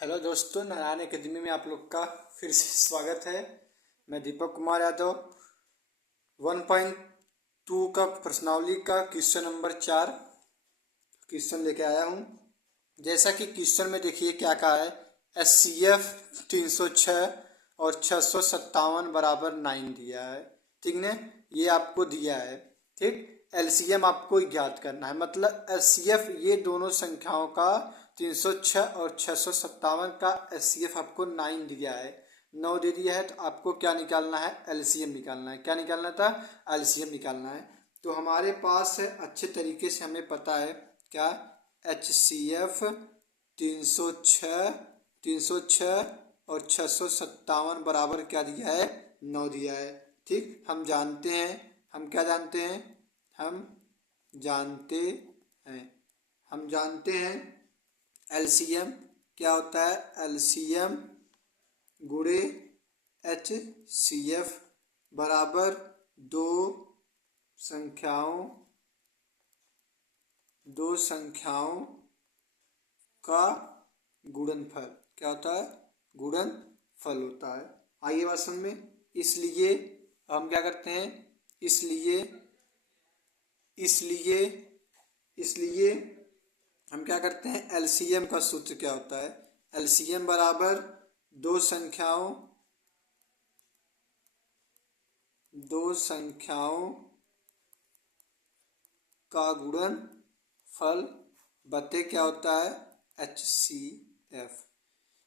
Hello दोस्तों, Narayan academy में आप लोग का फिर से स्वागत है। मैं दीपक कुमार यादव 1.2 का प्रश्नावली का क्वेश्चन नंबर 4 क्वेश्चन लेके आया हूँ। जैसा कि क्वेश्चन में देखिए क्या कहा है, HCF 306 और 657 बराबर 9 दिया है। ठीक ने, ये आपको दिया है। ठीक, LCM आपको ज्ञात करना है, मतलब HCF ये दोनों संख्याओं का 306 और 657 का HCF आपको 9 दिया है, 9 दे दिया है। तो आपको क्या निकालना है, LCM निकालना है। क्या निकालना था, LCM निकालना है। तो हमारे पास है, अच्छे तरीके से हमें पता है क्या, HCF 306 और 657 बराबर क्या दिया है, 9 दिया है। ठीक, हम जानते हैं, हम क्या जानते हैं, हम जानते हैं LCM क्या होता है, LCM गुणे HCF बराबर दो संख्याओं का गुणनफल। क्या होता है, गुणनफल होता है। आइए बात समझ में। इसलिए हम क्या करते हैं, इसलिए हम क्या करते हैं, LCM का सूत्र क्या होता है, LCM बराबर दो संख्याओं का गुणनफल बटे क्या होता है, HCF।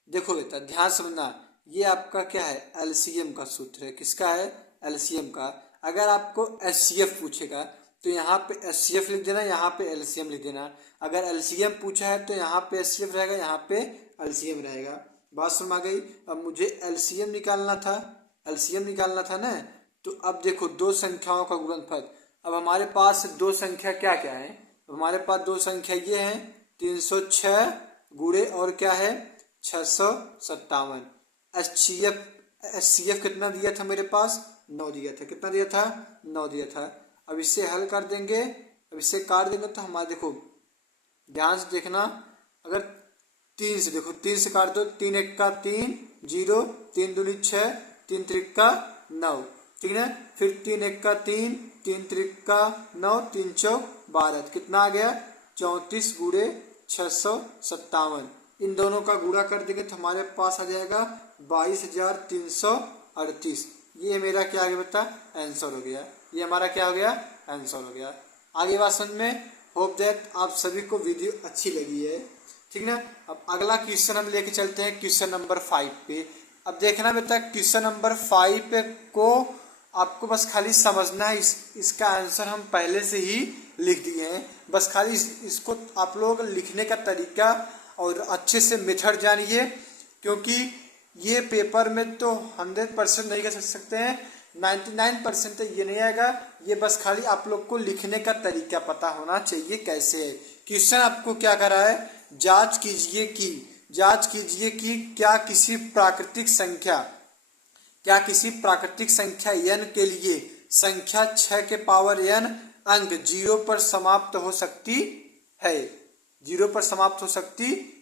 देखो बेटा ध्यान समझना, ये आपका क्या है, LCM का सूत्र है। किसका है, LCM का। अगर आपको HCF पूछेगा तो यहाँ पे HCF लिख देना, यहाँ पे LCM लिख देना। अगर LCM पूछा है तो यहाँ पे HCF रहेगा, यहाँ पे LCM रहेगा। बात समझ आ गई। अब मुझे LCM निकालना था ना। तो अब देखो दो संख्याओं का गुणनफल। अब हमारे पास दो संख्या क्या क्या है, हमारे पास दो संख्या ये है 306 गुणे और क्या है 657। HCF कितना दिया था मेरे पास, 9 दिया था। कितना दिया था, 9 दिया था। अब इसे हल कर देंगे, अब इसे काट देंगे तो हमारे देखो ध्यान से देखना, अगर 3 से देखो, 3 से काट दो, 3 एक का 3 0, 3 दूनी 6, 3 त्रिक का 9। ठीक है, फिर 3 एक का 3, 3 त्रिक का 9, 3 चौक 12। कितना आ गया, 34 गुणे 657। इन दोनों का गुणा कर देंगे तो हमारे पास आ जाएगा 22,338। ये मेरा क्या आ गया बेटा, आंसर हो गया। ये हमारा क्या हो गया, आंसर हो गया। आगे बात समझ में। होप दैट आप सभी को वीडियो अच्छी लगी है। ठीक ना। अब अगला क्वेश्चन हम लेके चलते हैं क्वेश्चन नंबर 5 पे। अब देखना बेटा क्वेश्चन नंबर 5 को आपको बस खाली समझना है। इसका आंसर हम पहले से ही लिख दिए हैं, बस खाली इसको आप लोग लिखने का तरीका और अच्छे से मेथड जानिए, क्योंकि ये पेपर में तो 100% नहीं कर सकते हैं, 99% तो ये नहीं आएगा। ये बस खाली आप लोग को लिखने का तरीका पता होना चाहिए कैसे है। क्वेश्चन आपको क्या कर रहा है, जांच कीजिए कि क्या किसी प्राकृतिक संख्या n के लिए संख्या 6 के पावर n अंक 0 पर समाप्त हो सकती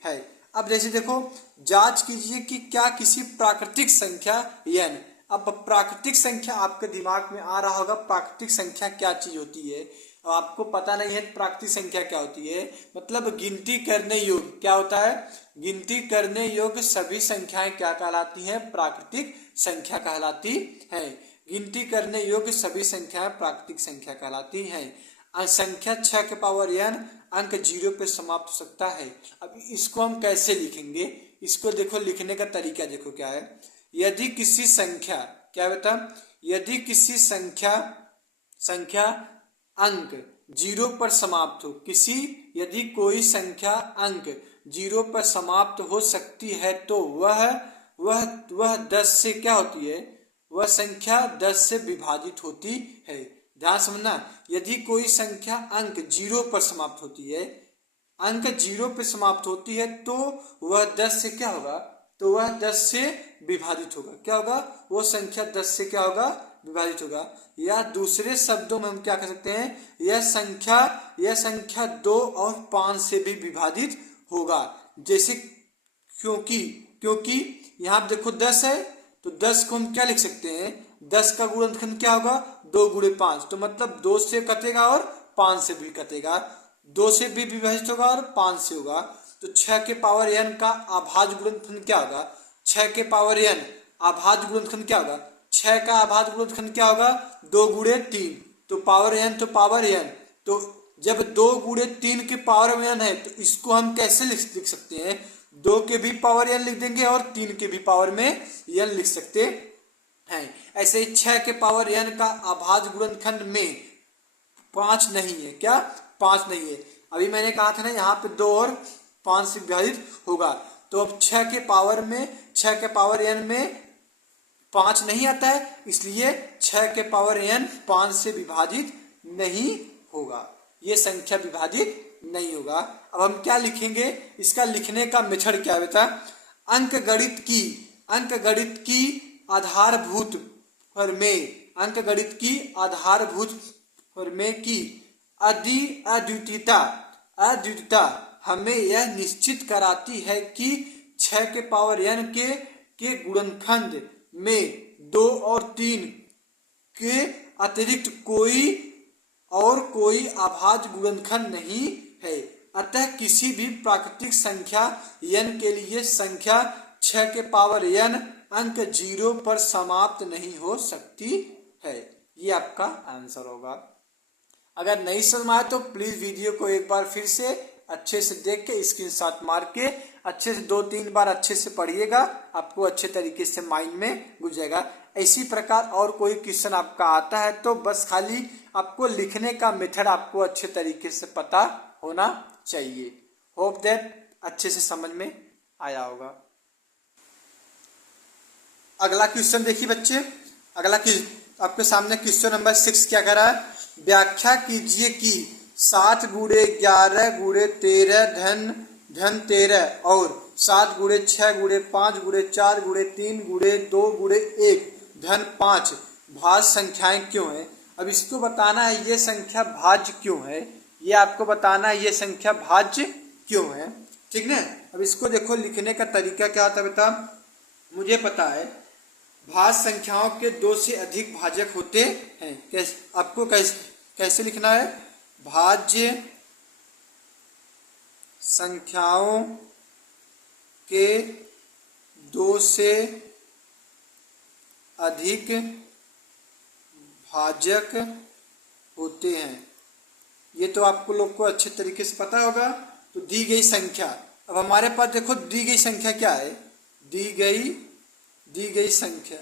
है। अब जैसे देखो, जांच कीजिए कि क्या किसी प्राकृतिक संख्या n। अब प्राकृतिक संख्या आपके दिमाग में आ रहा होगा, प्राकृतिक संख्या क्या चीज होती है। अब आपको पता नहीं है प्राकृतिक संख्या क्या होती है, मतलब गिनती करने योग्य क्या होता है, गिनती करने योग्य सभी संख्याएं क्या कहलाती हैं, प्राकृतिक संख्या कहलाती हैं। गिनती करने योग्य सभी संख्याएं प्राकृतिक संख्या कहलाती हैं। संख्या 6 के पावर n अंक 0 पे समाप्त हो सकता है। अब इसको हम कैसे लिखेंगे, इसको देखो लिखने का तरीका देखो क्या है। यदि किसी संख्या क्या बता, यदि किसी संख्या अंक 0 पर समाप्त हो, यदि कोई संख्या अंक 0 पर समाप्त हो सकती है तो वह 10 से क्या होती है, वह संख्या 10 से विभाजित होती है। ध्यान समझना, यदि कोई संख्या अंक 0 पर समाप्त होती है, अंक 0 पर समाप्त होती है तो वह 10 से क्या होगा, तो वह 10 से विभाजित होगा। क्या होगा, वो संख्या 10 से क्या होगा, विभाजित होगा। या दूसरे शब्दों में हम क्या कह सकते हैं, यह संख्या 2 और 5 से भी विभाजित होगा। जैसे क्योंकि क्योंकि यहाँ पे देखो 10 है, तो 10 को हम क्या लिख सकते हैं, 10 का गुणनखंड क्या होगा, 2 गुणे 5, तो मतलब 2 से कटेगा और 5 से भी कटेगा, 2 से भी विभाजित होगा और 5 से होगा। तो 6 के पावर n का अभाज्य गुणनखंड क्या होगा, 6 के पावर n अभाज्य गुणनखंड क्या होगा, 6 का अभाज्य गुणनखंड क्या होगा, 2 गुणे 3, तो पावर n, तो पावर n, तो जब 2 गुणे 3 के पावर में n है तो इसको हम कैसे लिख सकते हैं, 2 के भी पावर n लिख देंगे और 3 के भी पावर में n लिख सकते हैं। ऐसे ही 6 के पावर n का अभाज्य गुणनखंड में 5 नहीं है, क्या 5 नहीं है, अभी मैंने कहा था ना यहाँ पे 2 और 5 से विभाजित होगा, तो अब 6 के पावर n में 5 नहीं आता है, इसलिए 6 के पावर n 5 से विभाजित नहीं होगा, ये संख्या विभाजित नहीं होगा। अब हम क्या लिखेंगे, इसका लिखने का मेथड क्या है बेटा, अंकगणित की आधारभूत प्रमेय की अद्वितीयता हमें यह निश्चित कराती है कि 6 के पावर n के गुणनखंड में 2 और 3 के अतिरिक्त कोई अभाज्य गुणनखंड नहीं है। अतः किसी भी प्राकृतिक संख्या n के लिए संख्या 6 के पावर n अंक 0 पर समाप्त नहीं हो सकती है। ये आपका आंसर होगा। अगर नहीं समझ आए तो प्लीज वीडियो को एक बार फिर से अच्छे से देख के स्क्रीनशॉट मार के अच्छे से 2-3 बार अच्छे से पढ़िएगा, आपको अच्छे तरीके से माइंड में घुस जाएगा। इसी प्रकार और कोई क्वेश्चन आपका आता है तो बस खाली आपको लिखने का मेथड आपको अच्छे तरीके से पता होना चाहिए। होप दैट अच्छे से समझ में आया होगा। अगला क्वेश्चन देखिए बच्चे, आपके सामने क्वेश्चन नंबर 6 क्या कर रहा है, व्याख्या कीजिए कि 7 गुणे 11 गुणे 13 धन 13 और 7 गुणे 6 गुणे 5 गुणे 4 गुणे 3 गुणे 2 गुणे 1 धन 5 भाज्य संख्याएं क्यों है। अब इसको बताना है ये संख्या भाज्य क्यों है, ये आपको बताना है ये संख्या भाज्य क्यों है, ठीक ना। अब इसको देखो लिखने का तरीका क्या होता है बेटा, मुझे पता है भाज्य संख्याओं के 2 से अधिक भाजक होते हैं। आपको कैसे लिखना है, भाज्य संख्याओं के 2 से अधिक भाजक होते हैं। ये तो आपको लोग को अच्छे तरीके से पता होगा। तो दी गई संख्या, अब हमारे पास देखो दी गई संख्या क्या है, दी गई संख्या,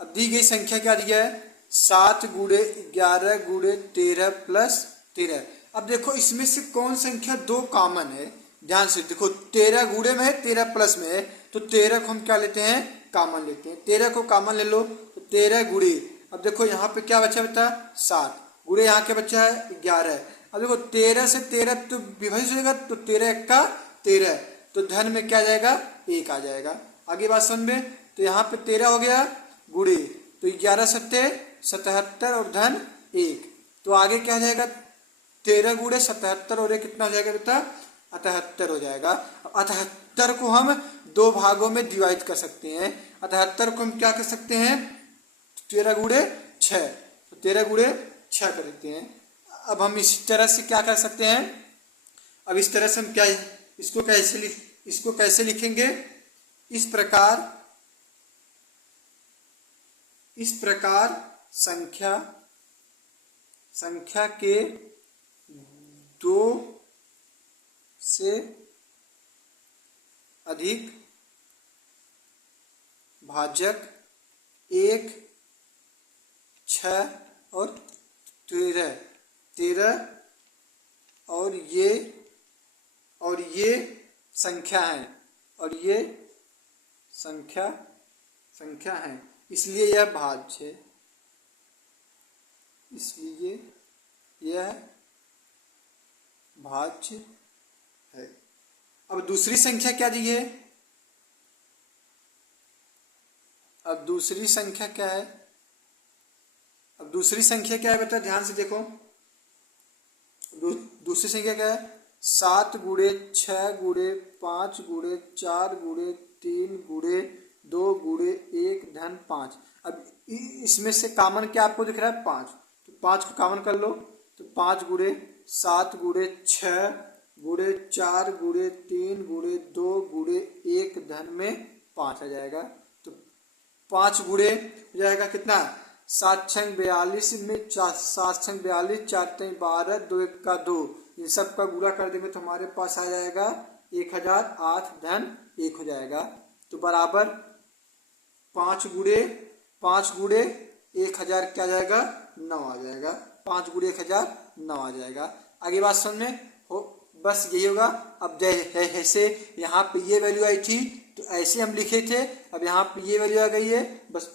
अब दी गई संख्या क्या दिया है, 7 गुणे 11 गुणे 13 प्लस 13। अब देखो इसमें से कौन संख्या 2 कॉमन है, ध्यान से देखो 13 गुणे में है 13 प्लस में है, तो 13 को हम क्या लेते हैं, कॉमन लेते हैं। 13 को कॉमन ले लो तो 13 गुणे, अब देखो यहाँ पे क्या बचा बेटा 7 गुणे यहाँ क्या बचा है 11। अब देखो 13 से 13 तो विभाजित हो जाएगा, तो 13 का 13, तो धन में क्या जाएगा 1 आ जाएगा। आगे बात समझ में, तो यहाँ पे 13 हो गया गुणे, तो 11 सत्ते 77 और धन 1, तो आगे क्या हो जाएगा 13 गुणे 77 और 1 कितना हो जाएगा बेटा 78 हो जाएगा। 78 को हम 2 भागों में डिवाइड कर सकते हैं। 78 को हम क्या कर सकते हैं, 13 गुणे 6, तो 13 गुणे 6 कर देते हैं। अब हम इस तरह से क्या कर सकते हैं, अब इस तरह से हम क्या इसको कैसे लिखेंगे, इस प्रकार संख्या के 2 से अधिक भाजक 1, 6 और 13 और ये संख्या है, और ये संख्या है, इसलिए यह भाज्य है, इसलिए यह भाज्य है। अब दूसरी संख्या क्या दी है, अब दूसरी संख्या क्या है, बेटा ध्यान से देखो, दूसरी संख्या क्या है 7 गुणे 6 गुणे 5 गुणे 4 गुणे 3 गुणे 2 गुणे 1 धन 5। अब इसमें से कॉमन क्या आपको दिख रहा है? 5। तो 5 को कॉमन कर लो, तो 5 गुणे 7 गुणे 6 गुणे 4 गुणे 3 गुणे 2 गुणे 1 धन में 5 आ जाएगा। तो 5 गुणे हो जाएगा कितना? 7 छंग 42 में 7 छंग 42, 4 तीन 12, 2 1 का 2, इन सब का गुणा कर देंगे तो हमारे पास आ जाएगा 1008 धन 1 हो जाएगा। तो बराबर 5 गुणे 1000 क्या आ जाएगा? 9 आ जाएगा। 5 गुणे 1000 9 आ जाएगा। आगे बात समझ हो, बस यही होगा। अब जैसे यहाँ पे ये वैल्यू आई थी तो ऐसे हम लिखे थे, अब यहाँ पे ये वैल्यू आ गई है, बस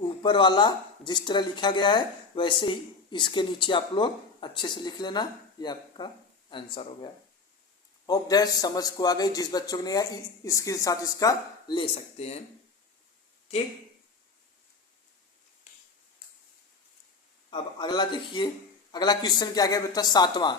ऊपर वाला जिस तरह लिखा गया है वैसे ही इसके नीचे आप लोग अच्छे से लिख लेना। ये आपका आंसर हो गया। होप दैट समझ को आ गई। जिस बच्चों को नहीं आया इसके साथ इसका ले सकते हैं। ठीक, अब अगला देखिए, अगला क्वेश्चन क्या गया बेटा? 7वां।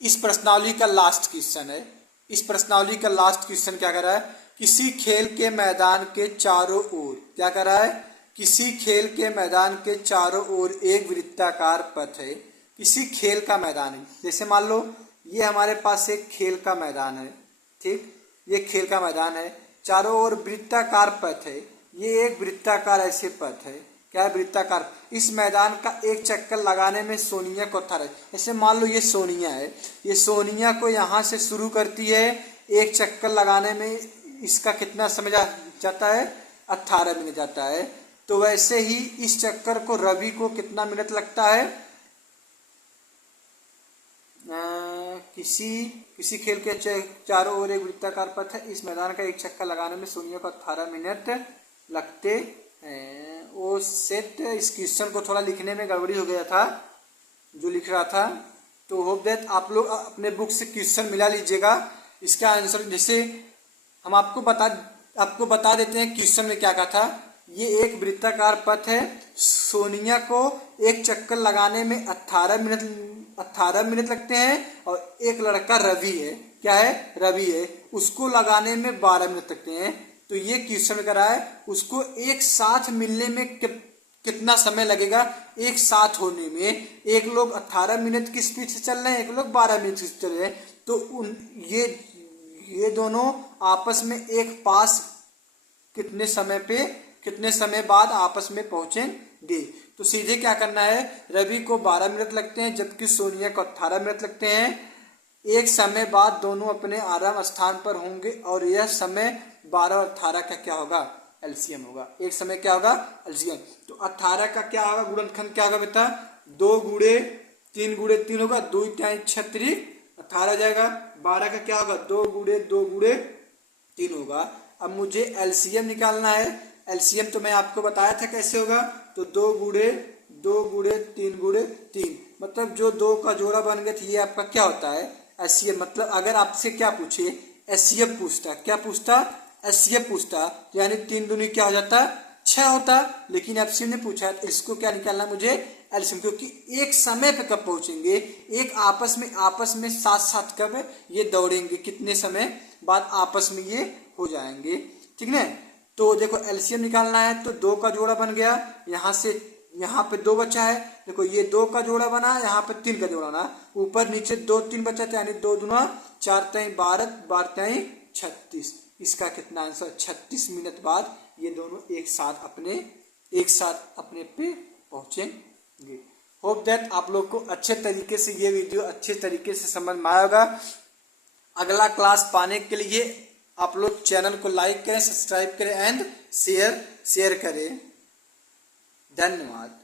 इस प्रश्नावली का लास्ट क्वेश्चन है। इस प्रश्नावली का लास्ट क्वेश्चन क्या कर रहा है? किसी खेल के मैदान के चारों ओर क्या कर रहा है? किसी खेल के मैदान के चारों ओर एक वृत्ताकार पथ है। किसी खेल का मैदान है, जैसे मान लो ये हमारे पास एक खेल का मैदान है। ठीक, ये खेल का मैदान है, चारों ओर वृत्ताकार पथ है। ये एक वृत्ताकार ऐसे पथ है। क्या है? वृत्ताकार। इस मैदान का एक चक्कर लगाने में सोनिया को 18, ऐसे मान लो ये सोनिया है, ये सोनिया को यहाँ से शुरू करती है, एक चक्कर लगाने में इसका कितना समय जाता है? 18 मिनट जाता है। तो वैसे ही इस चक्कर को रवि को कितना मिनट लगता है? किसी खेल के चारों ओर एक वृत्ताकार पथ है, इस मैदान का एक चक्कर लगाने में सोनिया को 18 मिनट लगते हैं। वो सेट इस क्वेश्चन को थोड़ा लिखने में गड़बड़ी हो गया था जो लिख रहा था, तो होप दैट आप लोग अपने बुक से क्वेश्चन मिला लीजिएगा। इसका आंसर जैसे हम आपको बता देते हैं क्वेश्चन में क्या कहा था। ये एक वृत्ताकार पथ है, सोनिया को एक चक्कर लगाने में 18 मिनट लगते हैं, और एक लड़का रवि है, क्या है? रवि है, उसको लगाने में 12 मिनट लगते हैं। तो ये क्वेश्चन करा है उसको एक साथ मिलने में कितना समय लगेगा? एक साथ होने में एक लोग 18 मिनट की स्पीड से चल रहे हैं, एक लोग 12 मिनट की चल रहे हैं, तो ये दोनों आपस में एक पास कितने समय बाद आपस में पहुंचेंगे? तो सीधे क्या करना है? रवि को 12 मिनट लगते हैं जबकि सोनिया को 18 मिनट लगते हैं। एक समय बाद दोनों अपने आराम स्थान पर होंगे और यह समय 12 और 18 का क्या होगा? एलसीएम होगा। एक समय क्या होगा? एलसीएम। तो 18 का क्या होगा? गुणनखंड क्या होगा बेटा? 2 गुणे 3 गुणे 3 होगा, 2 × 6 = 18 जाएगा। 12 का क्या होगा? 2 गुणे 2 गुणे 3 होगा। अब मुझे एलसीएम निकालना है। एलसीएम तो मैं आपको बताया था कैसे होगा, तो 2 गुणे 2 गुणे 3 गुणे 3, मतलब जो 2 का जोड़ा बन गया तो ये आपका क्या होता है? एचसीएफ। मतलब अगर आपसे क्या पूछे, एचसीएफ पूछता, क्या पूछता? एचसीएफ पूछता, यानी 3 दूनी क्या हो जाता? 6 होता। लेकिन एचसीएफ ने पूछा तो इसको क्या निकालना मुझे? एलसीएम, क्योंकि एक समय पे कब पहुंचेंगे, एक आपस में साथ कब ये दौड़ेंगे, कितने समय बाद आपस में ये हो जाएंगे। ठीक है, तो देखो एलसीएम निकालना है तो 2 का जोड़ा बन गया, यहाँ पे 2 बचा है, देखो ये 2 का जोड़ा बना, यहाँ पे 3 का जोड़ा बना, ऊपर नीचे 2 3 बचा था, यानी 2 दूना 4 × 12 12 × 36। इसका कितना आंसर? 36 मिनट बाद ये दोनों एक साथ अपने पे पहुंचेंगे। होप दैट आप लोग को अच्छे तरीके से ये वीडियो अच्छे तरीके से समझ में आया होगा। अगला क्लास पाने के लिए आप लोग चैनल को लाइक करें, सब्सक्राइब करें एंड शेयर करें। धन्यवाद।